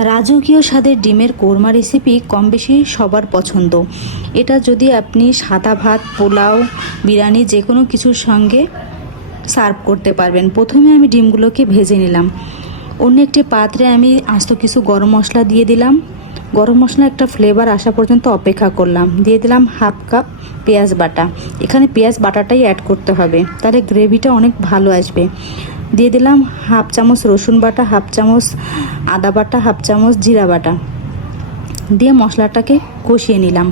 রাজকীয় স্বাদের ডিমের কোরমা রেসিপি কম বেশি সবার পছন্দ। এটা যদি আপনি সাদা ভাত, পোলাও, বিরিয়ানি যে কোনো কিছুর সঙ্গে সার্ভ করতে পারবেন। প্রথমে আমি ডিমগুলোকে ভেজে নিলাম। অন্য একটি পাত্রে আমি আস্ত কিছু গরম মশলা দিয়ে দিলাম। গরম মশলা একটা ফ্লেভার আসা পর্যন্ত অপেক্ষা করলাম। দিয়ে দিলাম হাফ কাপ পেঁয়াজ বাটা। এখানে পেঁয়াজ বাটাটাই অ্যাড করতে হবে, তাহলে গ্রেভিটা অনেক ভালো আসবে। দিয়ে দিলাম হাফ চামচ রসুন বাটা, হাফ চামচ আদা বাটা, হাফ চামচ জিরা বাটা দিয়ে মশলাটাকে কষিয়ে নিলাম।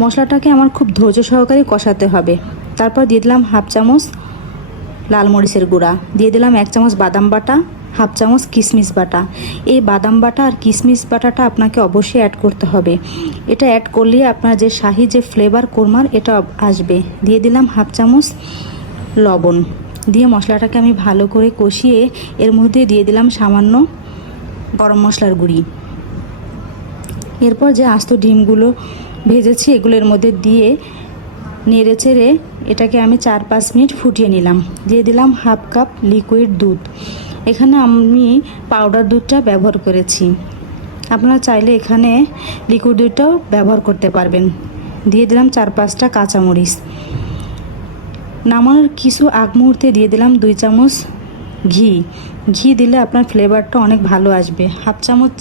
মশলাটাকে আমার খুব ধৈর্য সহকারে কষাতে হবে। তারপর দিয়ে দিলাম হাফ চামচ লাল মরিচের গুঁড়া, দিয়ে দিলাম 1 চামচ বাদাম বাটা, হাফ চামচ কিশমিশ বাটা। এই বাদাম বাটা আর কিশমিশ বাটাটা আপনাকে অবশ্যই অ্যাড করতে হবে। এটা অ্যাড করলে আপনার যে শাহি যে ফ্লেভার কোরমার এটা আসবে। দিয়ে দিলাম হাফ চামচ লবণ, দিয়ে মশলাটাকে আমি ভালো করে কষিয়ে এর মধ্যে দিয়ে দিলাম সামান্য গরম মশলার গুঁড়ি। এরপর যে আস্ত ডিমগুলো ভেজেছি এগুলো এর মধ্যে দিয়ে নেড়ে চেড়ে এটাকে আমি 4-5 মিনিট ফুটিয়ে নিলাম। দিয়ে দিলাম হাফ কাপ লিকুইড দুধ। এখানে আমি পাউডার দুধটা ব্যবহার করেছি, আপনারা চাইলে এখানে লিকুইড দুধটাও ব্যবহার করতে পারবেন। দিয়ে দিলাম 4-5টা কাঁচামরিচ। নামানোর কিছু আগ মুহূর্তে দিয়ে দিলাম 2 চামচ ঘি দিলে আপনার ফ্লেভারটা অনেক ভালো আসবে। হাফ চামচ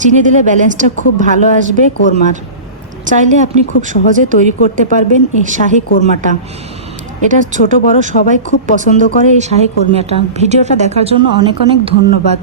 চিনি দিলে ব্যালেন্সটা খুব ভালো আসবে কোরমার। চাইলে আপনি খুব সহজে তৈরি করতে পারবেন এই শাহি কোরমাটা। এটা ছোট বড় সবাই খুব পছন্দ করে এই শাহি কোরমাটা। ভিডিওটা দেখার জন্য অনেক অনেক ধন্যবাদ।